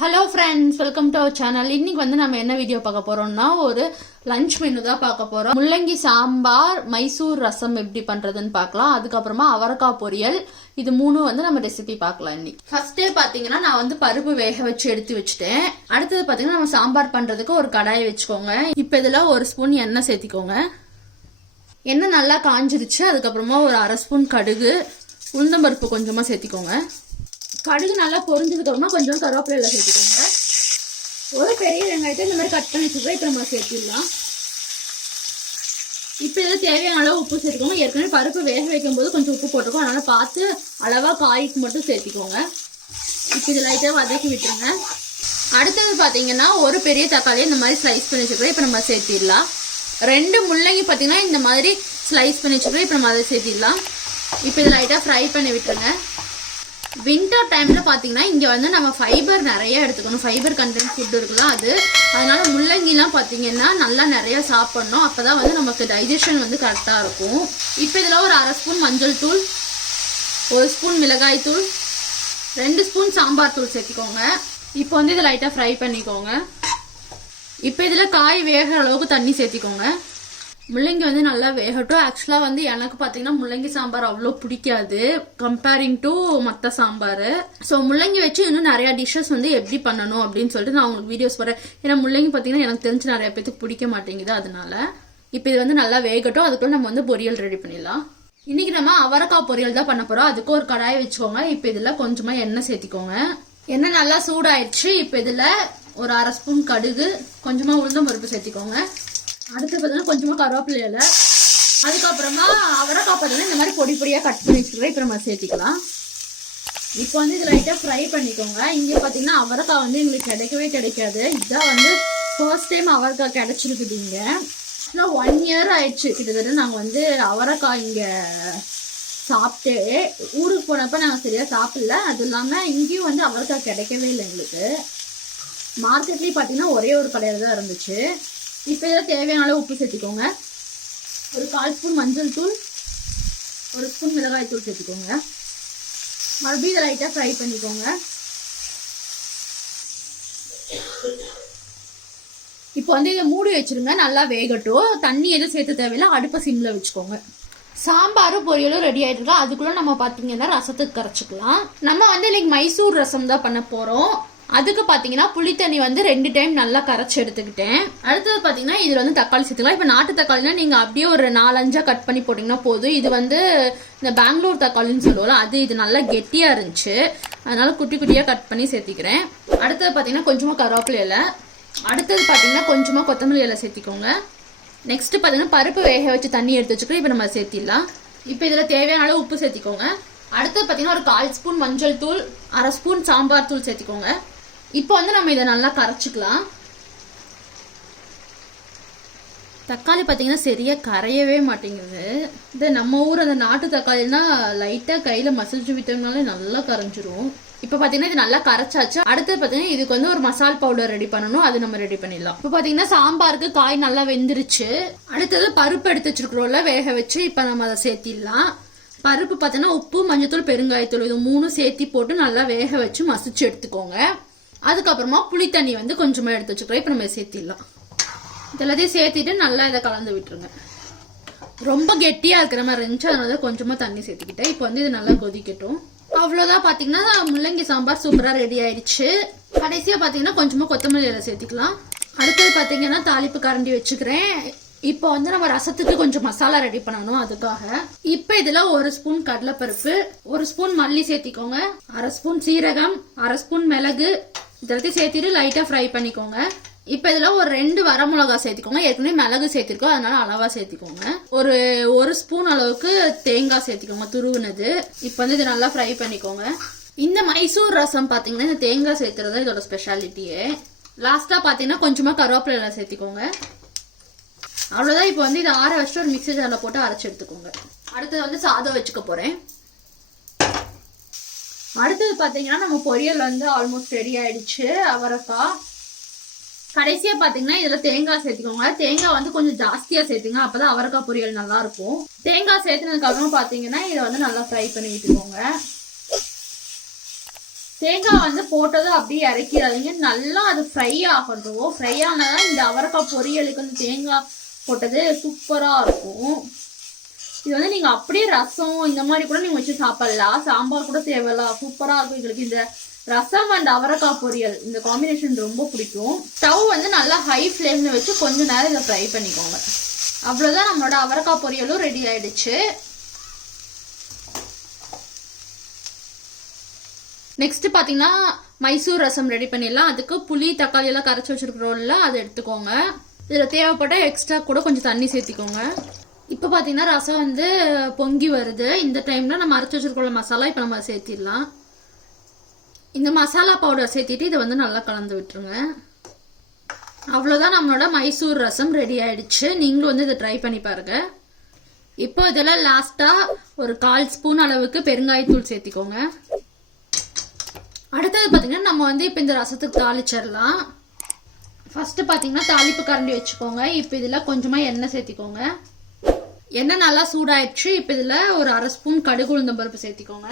Hello friends, welcome to our channel. இன்னைக்கு வந்து நம்ம என்ன வீடியோ பார்க்க போறோம்னா ஒரு லஞ்ச் மெனு தான் பார்க்க போறோம். முள்ளங்கி சாம்பார், மைசூர் ரசம் எப்படி பண்றதுன்னு பார்க்கலாம். அதுக்கப்புறமா அவரைக்காய் பொரியல், இது மூணும் வந்து நம்ம ரெசிபி பார்க்கலாம். இன்னைக்கு ஃபர்ஸ்டே பாத்தீங்கன்னா நான் வந்து பருப்பு வேக வச்சு எடுத்து வச்சுட்டேன். அடுத்தது பாத்தீங்கன்னா நம்ம சாம்பார் பண்றதுக்கு ஒரு கடாயை வச்சுக்கோங்க. இப்போ இதுல ஒரு ஸ்பூன் எண்ணெய் சேர்த்திக்கோங்க. எண்ணெய் நல்லா காஞ்சிருச்சு. அதுக்கப்புறமா ஒரு அரை ஸ்பூன் கடுகு, உளுந்தம்பருப்பு கொஞ்சமா சேர்த்திக்கோங்க. கடுகு நல்லா பொரிஞ்சதுக்கு அப்புறமா கொஞ்சம் கருவேப்பிலை சேர்த்துக்கோங்க. ஒரு பெரிய வெங்காயத்தை இந்த மாதிரி கட் பண்ணி வச்சுக்கிறோம். இப்போ நம்ம சேர்த்துடலாம். இப்போ இதில் தேவையான அளவு உப்பு சேர்த்துக்கோங்க. ஏற்கனவே பருப்பு வேக வைக்கும் போது கொஞ்சம் உப்பு போட்டுக்கோங்க. அதனால பார்த்து அளவாக காய்க்கு மட்டும் சேர்த்திக்கோங்க. இப்போ இது லைட்டாக வதக்கி விட்டுருங்க. அடுத்தது பார்த்தீங்கன்னா ஒரு பெரிய தக்காளியை இந்த மாதிரி ஸ்லைஸ் பண்ணி வச்சுக்கிறோம். இப்போ நம்ம சேர்த்திடலாம். 2 முள்ளங்கி பார்த்தீங்கன்னா இந்த மாதிரி ஸ்லைஸ் பண்ணி வச்சுக்கிறோம். இப்போ நம்ம அதை சேர்த்திடலாம். இப்போ இதை லைட்டாக ஃப்ரை பண்ணி விட்டுருங்க. வின்டர் டைம்ல பாத்தீங்கன்னா இங்க வந்து நம்ம ஃபைபர் நிறைய எடுத்துக்கணும். ஃபைபர் கண்டென்ட் ஃபுட் இருக்குல்ல அது. அதனால முள்ளங்கிலாம் பாத்தீங்கன்னா நல்லா நிறைய சாப்பிடணும். அப்பதான் வந்து நமக்கு டைஜஷன் வந்து கரெக்டா இருக்கும். இப்போ இதுல ஒரு அரை ஸ்பூன் மஞ்சள் தூள், 1 ஸ்பூன் மிளகாய் தூள், 2 ஸ்பூன் சாம்பார் தூள் சேர்த்துக்கோங்க. இப்போ வந்து இதை லைட்டா ஃப்ரை பண்ணிக்கோங்க. இப்போ இதுல காய் வேகிற அளவுக்கு தண்ணி சேர்த்திக்கோங்க. முள்ளங்கி வந்து நல்லா வேகட்டும். ஆக்சுவலா வந்து எனக்கு பாத்தீங்கன்னா முள்ளங்கி சாம்பார் அவ்வளோ பிடிக்காது கம்பேரிங் டு மற்ற சாம்பார். ஸோ முள்ளங்கி வச்சு இன்னும் நிறைய டிஷ்ஷஸ் வந்து எப்படி பண்ணணும் அப்படின்னு சொல்லிட்டு நான் உங்களுக்கு வீடியோஸ் போடுறேன். ஏன்னா முள்ளங்கி பாத்தீங்கன்னா எனக்கு தெரிஞ்சு நிறைய பேருக்கு பிடிக்க மாட்டேங்குது. அதனால இப்போ இது வந்து நல்லா வேகட்டும். அதுக்குள்ள நம்ம வந்து பொரியல் ரெடி பண்ணிடலாம். இன்னைக்கு நம்ம அவரைக்காய் பொரியல் தான் பண்ண போறோம். அதுக்கு ஒரு கடாயை வச்சுக்கோங்க. இப்போ இதுல கொஞ்சமா எண்ணெய் சேர்த்திக்கோங்க. எண்ணெய் நல்லா சூடாயிடுச்சு. இப்போ இதுல ஒரு அரை ஸ்பூன் கடுகு, கொஞ்சமா உளுந்தம் பருப்பு சேர்த்திக்கோங்க. அடுத்து பார்த்தீங்கன்னா கொஞ்சமா கருவேப்பிலை இலை, அதுக்கப்புறமா அவரைக்காய் பார்த்தீங்கன்னா இந்த மாதிரி பொடி பொடியாக கட் பண்ணி வச்சுக்கிறேன். இப்போ நம்ம சேர்த்திக்கலாம். இப்போ வந்து இது லைட்டாக ஃப்ரை பண்ணிக்கோங்க. இங்கே பார்த்தீங்கன்னா அவரைக்காய் வந்து எங்களுக்கு கிடைக்கவே கிடைக்காது. இதுதான் வந்து ஃபர்ஸ்ட் டைம் அவரைக்காய் கிடைச்சிருக்குது. இங்கே 1 இயர் ஆயிடுச்சு கிட்டத்தட்ட நாங்கள் வந்து அவரைக்காய் இங்கே சாப்பிட்டு. ஊருக்கு போனப்போ நாங்கள் சரியாக சாப்பிடல. அது இல்லாமல் இங்கேயும் வந்து அவரைக்காய் கிடைக்கவே இல்லை எங்களுக்கு. மார்க்கெட்லேயும் பார்த்தீங்கன்னா ஒரே ஒரு கடையில் தான் இருந்துச்சு. இப்போ இதில் தேவையான அளவு உப்பு சேர்த்துக்கோங்க. ஒரு 1/4 ஸ்பூன் மஞ்சள் தூள், 1 ஸ்பூன் மிளகாய் தூள் சேர்த்துக்கோங்க. மறுபடியும் இதை லைட்டாக ஃப்ரை பண்ணிக்கோங்க. இப்போ வந்து இதை மூடி வச்சிருங்க. நல்லா வேகட்டும். தண்ணி எதுவும் சேர்த்து தேவையில்லை. அடுப்பை சிம்ல வச்சுக்கோங்க. சாம்பாரும் பொரியலும் ரெடி ஆயிட்டு இருக்கா. அதுக்குள்ள நம்ம பார்த்தீங்கன்னா ரசத்துக்கு கரைச்சிக்கலாம். நம்ம வந்து இன்னைக்கு மைசூர் ரசம் தான் பண்ண போறோம். அதுக்கு பாத்தீங்கன்னா புளி தண்ணி வந்து 2 டைம் நல்லா கரைச்சி எடுத்துக்கிட்டேன். அடுத்தது பாத்தீங்கன்னா இதுல வந்து தக்காளி சேர்த்துக்கலாம். இப்ப நாட்டு தக்காளினா நீங்க அப்படியே ஒரு 4-5 கட் பண்ணி போட்டீங்கன்னா போதும். இது வந்து இந்த பெங்களூர் தக்காளின்னு சொல்லுவோம்ல அது. இது நல்லா கெட்டியா இருந்துச்சு. அதனால குட்டி குட்டியா கட் பண்ணி சேர்த்திக்கிறேன். அடுத்தது பாத்தீங்கன்னா கொஞ்சமா கருவேப்பிலை இலை, அடுத்தது பாத்தீங்கன்னா கொஞ்சமா கொத்தமல்லி இலை சேர்த்திக்கோங்க. நெக்ஸ்ட் பாத்தீங்கன்னா பருப்பு வேக வச்சு தண்ணி எடுத்து வச்சுக்கிறோம். இப்ப நம்ம சேர்த்திடலாம். இப்ப இதுல தேவையான அளவு உப்பு சேர்த்திக்கோங்க. அடுத்தது பாத்தீங்கன்னா ஒரு 1/4 ஸ்பூன் மஞ்சள் தூள், அரை ஸ்பூன் சாம்பார் தூள் சேர்த்திக்கோங்க. இப்போ வந்து நம்ம இதை நல்லா கரைச்சிக்கலாம். தக்காளி பார்த்தீங்கன்னா சரியா கரையவே மாட்டேங்குது. இது நம்ம ஊர் அந்த நாட்டு தக்காளினா லைட்டாக கையில் மசிச்சு விட்டோம்னாலே நல்லா கரைஞ்சிரும். இப்போ பார்த்தீங்கன்னா இது நல்லா கரைச்சாச்சு. அடுத்து பார்த்தீங்கன்னா இதுக்கு வந்து ஒரு மசால் பவுடர் ரெடி பண்ணணும். அது நம்ம ரெடி பண்ணிடலாம். இப்போ பார்த்தீங்கன்னா சாம்பாருக்கு காய் நல்லா வெந்துருச்சு. அடுத்தது பருப்பு எடுத்து வச்சிருக்கிறோம்ல வேக வச்சு, இப்போ நம்ம அதை சேர்த்திடலாம். பருப்பு பார்த்தீங்கன்னா உப்பு, மஞ்சத்தூள், பெருங்காயத்தூள் இது 3 சேர்த்தி போட்டு நல்லா வேக வச்சு மசிச்சு எடுத்துக்கோங்க. அதுக்கப்புறமா புளி தண்ணி வந்து கொஞ்சமா எடுத்து வச்சுக்கிறோம். இப்போ நம்ம சேர்த்திடலாம். இதெல்லாத்தையும் சேர்த்திட்டு நல்லா இதை கலந்து விட்டுருங்க. ரொம்ப கெட்டியா இருக்கிற மாதிரி இருந்துச்சு. அதனால கொஞ்சமா தண்ணி சேர்த்துக்கிட்டேன். இப்போ வந்து இது நல்லா கொதிக்கட்டும். அவ்வளவுதான். பாத்தீங்கன்னா முள்ளங்கி சாம்பார் சூப்பரா ரெடி ஆயிடுச்சு. கடைசியா பாத்தீங்கன்னா கொஞ்சமா கொத்தமல்லி இலை சேர்த்திக்கலாம். அடுத்தது பாத்தீங்கன்னா தாளிப்பு கரண்டி வச்சுக்கிறேன். இப்போ வந்து நம்ம ரசத்துக்கு கொஞ்சம் மசாலா ரெடி பண்ணணும். அதுக்காக இப்போ இதுல 1 ஸ்பூன் கடலைப்பருப்பு, 1 ஸ்பூன் மல்லி சேர்த்திக்கோங்க, அரை ஸ்பூன் சீரகம், அரை ஸ்பூன் மிளகு இதெல்லாத்தையும் சேர்த்திட்டு லைட்டா ஃப்ரை பண்ணிக்கோங்க. இப்போ இதுல ஒரு 2 வரமிளகா சேர்த்திக்கோங்க. ஏற்கனவே மிளகு சேர்த்திருக்கோம், அதனால அளவா சேர்த்திக்கோங்க. ஒரு ஸ்பூன் அளவுக்கு தேங்காய் சேர்த்திக்கோங்க துருவுனது. இப்போ வந்து இது நல்லா ஃப்ரை பண்ணிக்கோங்க. இந்த மைசூர் ரசம் பாத்தீங்கன்னா இந்த தேங்காய் சேர்த்துறது இதோட ஸ்பெஷாலிட்டியே. லாஸ்டா பாத்தீங்கன்னா கொஞ்சமா கருவேப்பிலை சேர்த்திக்கோங்க. அவ்வளவுதான். இப்போ வந்து இதை ஆற வச்சுட்டு ஒரு மிக்ஸி ஜார்ல போட்டு அரைச்சு எடுத்துக்கோங்க. அடுத்தது வந்து சாதம் வச்சுக்க போறேன். அடுத்தது பாத்தீங்கன்னா நம்ம பொரியல் வந்து ஆல்மோஸ்ட் ரெடி ஆயிடுச்சு. அவரைக்காய் கடைசியா பாத்தீங்கன்னா இதுல தேங்காய் சேர்த்துக்கோங்க. தேங்காய் வந்து கொஞ்சம் ஜாஸ்தியா சேர்த்துங்க. அப்பதான் அவரைக்காய் பொரியல் நல்லா இருக்கும். தேங்காய் சேர்த்துனதுக்கு அப்புறம் பாத்தீங்கன்னா இதை வந்து நல்லா ஃப்ரை பண்ணி விட்டுக்கோங்க. தேங்காய் வந்து போட்டதும் அப்படியே இறக்கிடாதீங்க, நல்லா அது ஃப்ரை ஆகட்டும். ஃப்ரை ஆனாதான் இந்த அவரைக்காய் பொரியலுக்கு வந்து தேங்காய் போட்டது சூப்பராக இருக்கும். இது வந்து நீங்கள் அப்படியே ரசம் இந்த மாதிரி கூட நீங்கள் வச்சு சாப்பிடலாம், சாம்பார் கூட தேவையில்லாம், சூப்பராக இருக்கும். எங்களுக்கு இந்த ரசம் அண்ட் அவரைக்காய் பொரியல் இந்த காம்பினேஷன் ரொம்ப பிடிக்கும். ஸ்டவ் வந்து நல்லா ஹை ஃப்ளேமில் வச்சு கொஞ்சம் நேரம் இதை ஃப்ரை பண்ணிக்கோங்க. அவ்வளோதான், நம்மளோட அவரைக்காய் பொரியலும் ரெடி ஆயிடுச்சு. நெக்ஸ்ட் பார்த்தீங்கன்னா மைசூர் ரசம் ரெடி பண்ணிடலாம். அதுக்கு புளி தக்காளி எல்லாம் கரைச்சி வச்சிருக்கிறோம்ல, அதை எடுத்துக்கோங்க. இதில் தேவைப்பட்ட எக்ஸ்ட்ரா கூட கொஞ்சம் தண்ணி சேர்த்திக்கோங்க. இப்போ பார்த்தீங்கன்னா ரசம் வந்து பொங்கி வருது. இந்த டைமில் நம்ம அரைச்சி வச்சிருக்கிற மசாலா இப்போ நம்ம சேர்த்திடலாம். இந்த மசாலா பவுடர் சேர்த்திட்டு இதை வந்து நல்லா கலந்து விட்டுருங்க. அவ்வளோதான், நம்மளோட மைசூர் ரசம் ரெடி ஆயிடுச்சு. நீங்களும் வந்து இதை ட்ரை பண்ணி பாருங்க. இப்போ இதெல்லாம் லாஸ்ட்டாக ஒரு 1/4 ஸ்பூன் அளவுக்கு பெருங்காயத்தூள் சேர்த்திக்கோங்க. அடுத்தது பார்த்தீங்கன்னா நம்ம வந்து இப்போ இந்த ரசத்துக்கு தாளிச்சிடலாம். ஃபஸ்ட்டு பார்த்தீங்கன்னா தாளிப்பு கரண்டி வச்சுக்கோங்க. இப்போ இதில் கொஞ்சமாக எண்ணெய் சேர்த்திக்கோங்க. எண்ணெய் நல்லா சூடாயிடுச்சு. இப்போ இதில் ஒரு 1/2 ஸ்பூன் கடுகு உளுந்தம் பருப்பு சேர்த்திக்கோங்க.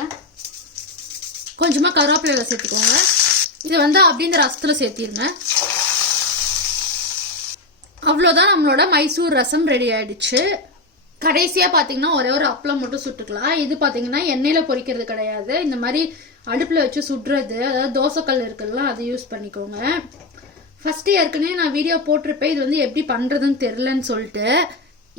கொஞ்சமாக கருவேப்பிலை சேர்த்திக்கோங்க. இதை வந்து அப்படி இந்த ரசத்தில் சேர்த்திருங்க. அவ்வளோதான், நம்மளோட மைசூர் ரசம் ரெடி ஆயிடுச்சு. கடைசியாக பார்த்தீங்கன்னா ஒரே ஒரு அப்பளம் மட்டும் சுட்டுக்கலாம். இது பார்த்தீங்கன்னா எண்ணெயில் பொரிக்கிறது கிடையாது, இந்த மாதிரி அடுப்பில் வச்சு சுடுறது. அதாவது தோசைக்கல் இருக்குல்ல, அதை யூஸ் பண்ணிக்கோங்க. ஃபஸ்ட்டு ஏற்கனவே நான் வீடியோ போட்டிருப்பேன், இது வந்து எப்படி பண்ணுறதுன்னு தெரிலன்னு சொல்லிட்டு.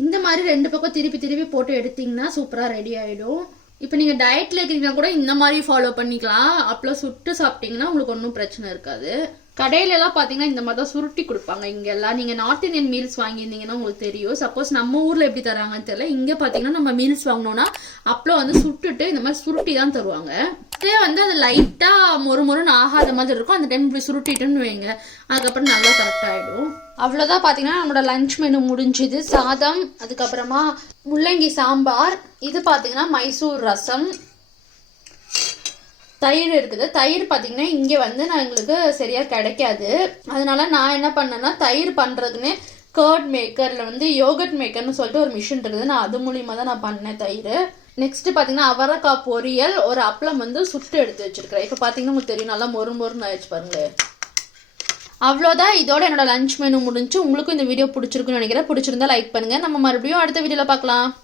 இந்த மாதிரி 2 பக்கம் திருப்பி திருப்பி போட்டு எடுத்தீங்கன்னா சூப்பராக ரெடி ஆகிடும். இப்போ நீங்கள் டயட்டில் இருக்கிறீங்கன்னா கூட இந்த மாதிரி ஃபாலோ பண்ணிக்கலாம். அப்பளம் சுட்டு சாப்பிட்டீங்கன்னா உங்களுக்கு ஒன்றும் பிரச்சனை இருக்காது. கடையில எல்லாம் பார்த்தீங்கன்னா இந்த மாதிரி தான் சுருட்டி கொடுப்பாங்க. இங்கெல்லாம் நீங்கள் நார்த் இந்தியன் மீல்ஸ் வாங்கியிருந்தீங்கன்னா உங்களுக்கு தெரியும். சப்போஸ் நம்ம ஊரில் எப்படி தராங்கன்னு தெரியல. இங்கே பார்த்தீங்கன்னா நம்ம மீல்ஸ் வாங்கினோன்னா அப்பளம் வந்து சுட்டுட்டு இந்த மாதிரி சுருட்டி தான் தருவாங்க. அதே வந்து அது லைட்டாக மொறுன்னு ஆகாத மாதிரி இருக்கும். அந்த டைம் இப்படி சுருட்டிட்டுன்னு வைங்க, அதுக்கப்புறம் நல்லா கரெக்டாகிடும். அவ்வளோதான், பார்த்தீங்கன்னா நம்மளோட லஞ்ச் மெனு முடிஞ்சுது. சாதம், அதுக்கப்புறமா முள்ளங்கி சாம்பார், இது பார்த்தீங்கன்னா மைசூர் ரசம், தயிர் இருக்குது. தயிர் பார்த்தீங்கன்னா இங்கே வந்து நான் எங்களுக்கு சரியாக கிடைக்காது. அதனால நான் என்ன பண்ணேன்னா தயிர் பண்ணுறதுன்னு கர்ட் மேக்கரில் வந்து யோகட் மேக்கர்னு சொல்லிட்டு ஒரு மிஷின் இருக்குது. நான் அது மூலியமாக தான் நான் பண்ணேன் தயிர். நெக்ஸ்ட் பார்த்தீங்கன்னா அவரைக்காய் பொரியல், ஒரு அப்பளம் வந்து சுட்டு எடுத்து வச்சிருக்கிறேன். இப்போ பார்த்தீங்கன்னா உங்களுக்கு தெரியும், நல்லா மொறுன்னு ஆயிடுச்சு பாருங்களேன். அவ்வளோதான், இதோட என்னோட லஞ்ச் மெனு முடிஞ்சு. உங்களுக்கும் இந்த வீடியோ பிடிச்சிருக்குன்னு நினைக்கிறேன். பிடிச்சிருந்தா லைக் பண்ணுங்க. நம்ம மறுபடியும் அடுத்த வீடியோவில் பார்க்கலாம்.